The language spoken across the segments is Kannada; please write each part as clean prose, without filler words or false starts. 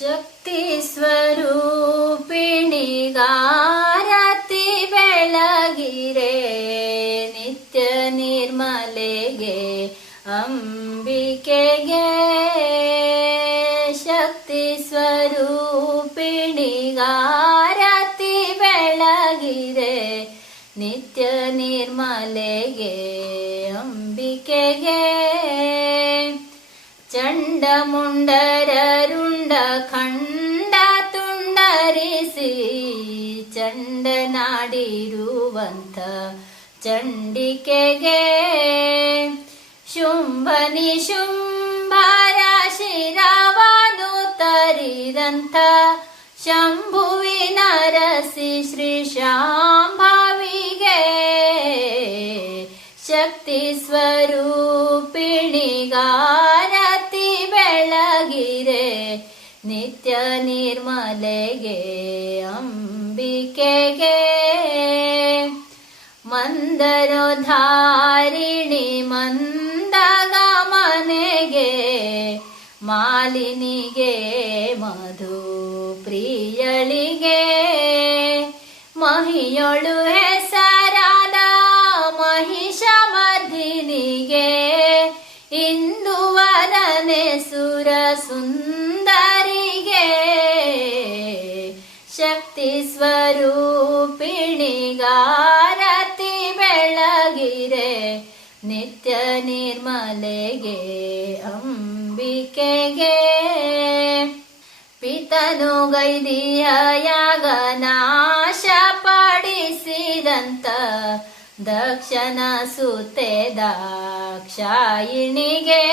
ಶಕ್ತಿ ಸ್ವರೂಪಿಣಿಗಾರತಿ ಬೆಳಗಿರೆ ನಿತ್ಯ ನಿರ್ಮಲೆಗೆ ಅಂಬಿಕೆಗೆ. ಶಕ್ತಿ ಸ್ವರೂಪಿಣಿಗಾರತಿ ಬೆಳಗಿರೆ ನಿತ್ಯ ನಿರ್ಮಲೆಗೆ ಅಂಬಿಕೆಗೆ. ಚಂಡಮುಂಡರ ರುಂಡ ಖಂಡ ತುಂಡರಿಸಿ ಚಂಡನಾಡಿರುವಂಥ ಚಂಡಿಕೆಗೆ. ಶುಂಭ ನಿಶುಂಭರ ಶಿರವನು ತರಿದಂಥ ಶಂಭುವಿನ ರಸಿ ಶ್ರೀ ಶಾಂಭವಿಗೆ. ಶಕ್ತಿ ಸ್ವರೂಪಿಣಿಗಾರತಿ ಬೆಳಗಿರೆ ನಿತ್ಯ ನಿರ್ಮಲೆಗೆ ಅಂಬಿಕೆಗೆ. ಮಂದರೋಧಾರಿಣಿ ಮಂದಗಮನೆಗೆ ಮಾಲಿನಿಗೆ ಮಧು ಪ್ರಿಯಳಿಗೆ. ಮಹಿಯೊಳು ಹೆಸರಾದ ಮಹಿಷಮರ್ಧಿನಿಗೆ ಇಂದುವರನೆ ಸುರ ಸುಂದರಿಗೆ. ಶಕ್ತಿ ಸ್ವರೂಪಿಣಿಗಾರತಿ ಬೆಳಗಿರೆ ನಿತ್ಯ ನಿರ್ಮಲೆಗೆ ಅಂಬಿಕೆಗೆ. ಪಿತನು ಗೈದಿಯ ಯಾಗ ನಾಶ ಪಡಿಸಿದಂತ ದಕ್ಷನ ಸುತೆ ದಾಕ್ಷಾಯಿಣಿಗೆ.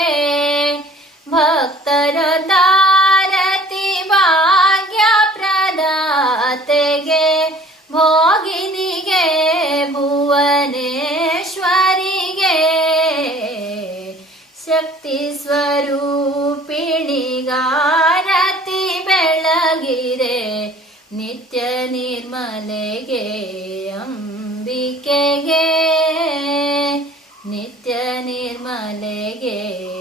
ಭಕ್ತರ ದಾರತಿ ಭಾಗ್ಯ ಪ್ರದಾತೆಗೆ ಭೋಗಿನಿಗೆ ಭುವನೇಶ್ವರಿಗೆ. ಶಕ್ತಿ ಸ್ವರೂಪಿಣಿಗಾರತಿ ಬೆಳಗಿರೆ ನಿತ್ಯ ನಿರ್ಮಲೆಗೆ ಅಂಬಿಕೆಗೆ. ನಿತ್ಯ ನಿರ್ಮಲೆಗೆ